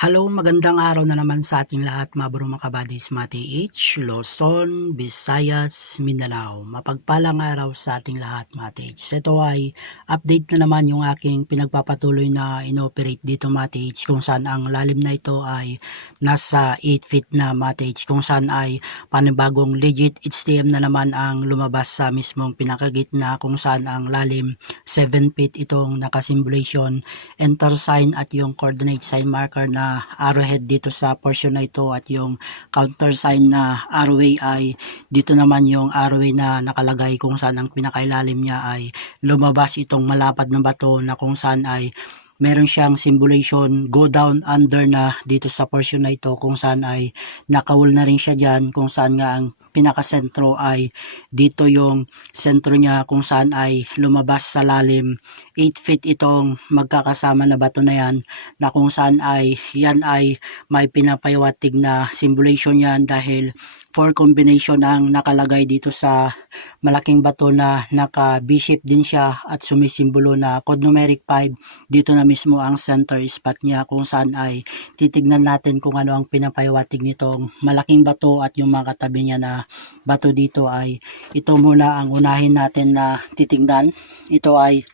Hello, magandang araw na naman sa ating lahat mga bro mga kabadis, Mati H, Luzon, Visayas, Mindanao. Mapagpalang araw sa ating lahat, Mati H. Ito ay update na naman yung aking pinagpapatuloy na inoperate dito, Mati H, kung saan ang lalim na ito ay nasa 8 feet na, Mati H, kung saan ay panibagong legit HTM na naman ang lumabas sa mismong pinakagitna, kung saan ang lalim 7 feet itong nakasimulation, enter sign at yung coordinate sign marker na arrowhead dito sa portion na ito, at yung counter sign na arrowway ay dito naman yung arrowway na nakalagay, kung saan ang pinakailalim niya ay lumabas itong malapad na bato na kung saan ay meron siyang simulation go down under na dito sa portion na ito, kung saan ay nakawul na rin siya dyan, kung saan nga ang pinakasentro ay dito yung sentro niya, kung saan ay lumabas sa lalim 8 feet itong magkakasama na bato na yan, na kung saan ay yan ay may pinapayawatig na simulation yan dahil 4 combination ang nakalagay dito sa malaking bato na naka B-shape din siya at sumisimbolo na code numeric 5. Dito na mismo ang center spot niya, kung saan ay titignan natin kung ano ang pinapayawatig nitong malaking bato at yung mga katabi niya na bato dito. Ay ito muna ang unahin natin na titignan. Ito ay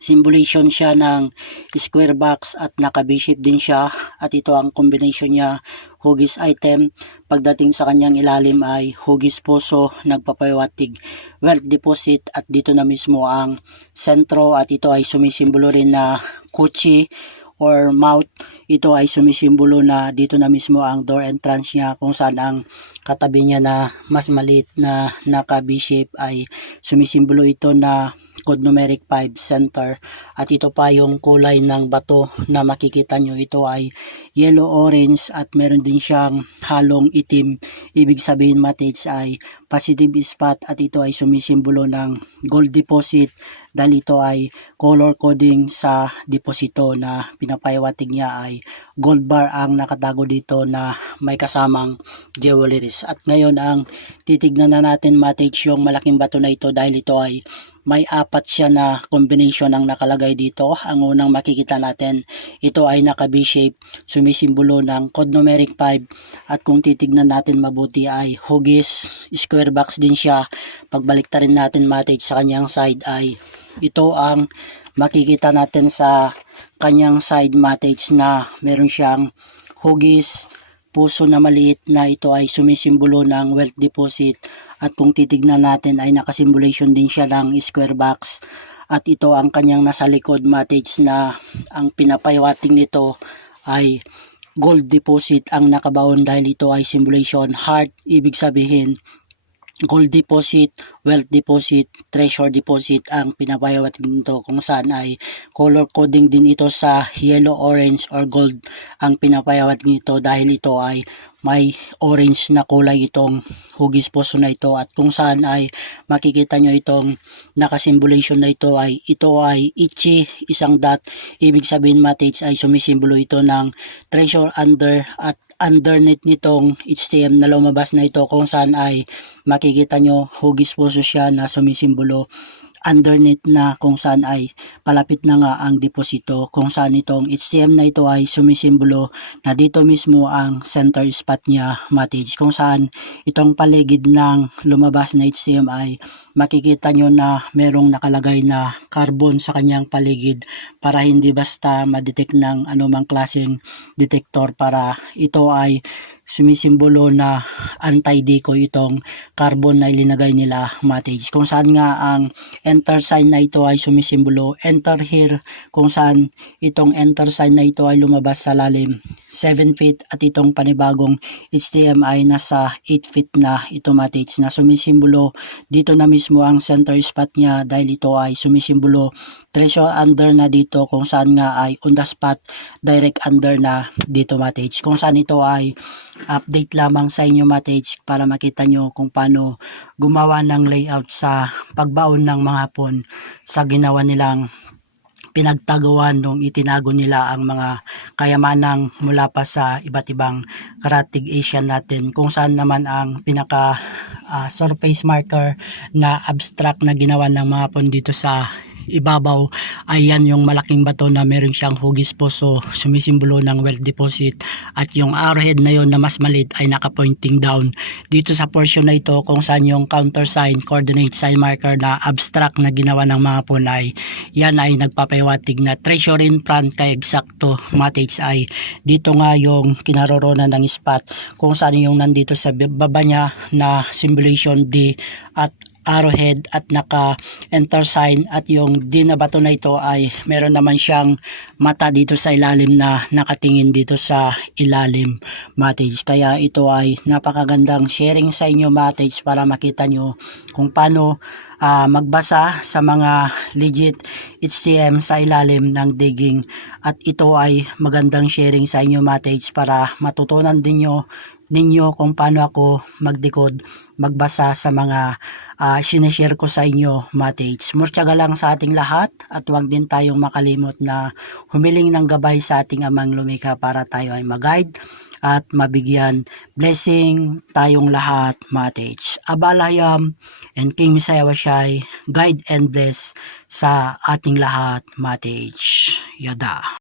simulation siya ng square box at naka B-shape din siya, at ito ang combination niya, hugis item. Pagdating sa kanyang ilalim ay hugis puso, nagpapayawatig wealth deposit, at dito na mismo ang sentro, at ito ay sumisimbolo rin na kuchi or mouth. Ito ay sumisimbolo na dito na mismo ang door entrance niya, kung saan ang katabi niya na mas maliit na naka B-shape ay sumisimbolo ito na code numeric 5 center. At ito pa yung kulay ng bato na makikita nyo, ito ay yellow orange at meron din siyang halong itim. Ibig sabihin, mates, ay positive spot, at ito ay sumisimbolo ng gold deposit dahil ito ay color coding sa deposito na pinapayawatig niya ay gold bar ang nakatago dito na may kasamang jewelries. At ngayon ang titignan na natin, mates, yung malaking bato na ito dahil ito ay may apat siya na combination ang nakalagay dito. Ang unang makikita natin, ito ay naka B-shape, sumisimbolo ng code numeric 5, at kung titignan natin mabuti ay hugis square box din siya. Pagbalik rin natin, mates, sa kanyang side ay ito ang makikita natin sa kanyang side, mates, na meron siyang hugis puso na maliit na ito ay sumisimbolo ng wealth deposit, at kung titignan natin ay nakasimulation din siya ng square box, at ito ang kanyang nasa likod, mates, na ang pinapayawating nito ay gold deposit ang nakabaon dahil ito ay simulation heart. Ibig sabihin gold deposit, wealth deposit, treasure deposit ang pinapayawatig nito, kung saan ay color coding din ito sa yellow, orange or gold ang pinapayawatig nito dahil ito ay may orange na kulay itong hugis puso na ito. At kung saan ay makikita nyo itong nakasimulation na ito ay ichi, isang dot. Ibig sabihin, mates, ay sumisimbolo ito ng treasure under, at underneath nitong HTM na lumabas na ito, kung saan ay makikita nyo hugis puso siya na sumisimbolo underneath na, kung saan ay palapit na nga ang deposito, kung saan itong HTM na ito ay sumisimbolo na dito mismo ang center spot niya, mates, kung saan itong paligid ng lumabas na HTM ay makikita nyo na merong nakalagay na carbon sa kanyang paligid para hindi basta madetect ng anumang klaseng detector, para ito ay sumisimbolo na anti-decoy itong carbon na ilinagay nila, mates, kung saan nga ang enter sign na ito ay sumisimbolo enter here, kung saan itong enter sign na ito ay lumabas sa lalim 7 feet, at itong panibagong HTM ay nasa 8 feet na ito, mates, na sumisimbolo dito na mismo ang center spot niya dahil ito ay sumisimbolo treasure under na dito, kung saan nga ay on the spot direct under na dito, mates, kung saan ito ay update lamang sa inyo, mates, para makita nyo kung paano gumawa ng layout sa pagbaon ng mga hapon sa ginawa nilang pinagtagawan nung itinago nila ang mga kayamanang mula pa sa iba't ibang karatig Asian natin, kung saan naman ang pinaka surface marker na abstract na ginawa ng mga hapon dito sa ibabaw ay yan yung malaking bato na meron siyang hugis po, so sumisimbolo ng well deposit, at yung arrowhead na yon na mas maliit ay naka-pointing down dito sa portion na ito kung saan yung countersign, coordinate, sign marker na abstract na ginawa ng mga punay. Yan ay nagpapahiwatig na treasure in front kay eksakto matage ay dito nga yung kinaroroonan ng spot kung saan yung nandito sa baba niya na symbolization D at arrowhead at naka enter sign, at yung D na bato na ito ay meron naman siyang mata dito sa ilalim na nakatingin dito sa ilalim matage. Kaya ito ay napakagandang sharing sa inyo matage para makita nyo kung paano magbasa sa mga legit HTM sa ilalim ng digging, at ito ay magandang sharing sa inyo matage para matutunan din ninyo kung paano ako magdecode, magbasa sa mga sinishare ko sa inyo matage. Murtyaga lang sa ating lahat, at huwag din tayong makalimot na humiling ng gabay sa ating amang lumikha para tayo ay mag-guide at mabigyan blessing tayong lahat matage. Abalayam and King Messiah Washai, guide and bless sa ating lahat matage. Yada.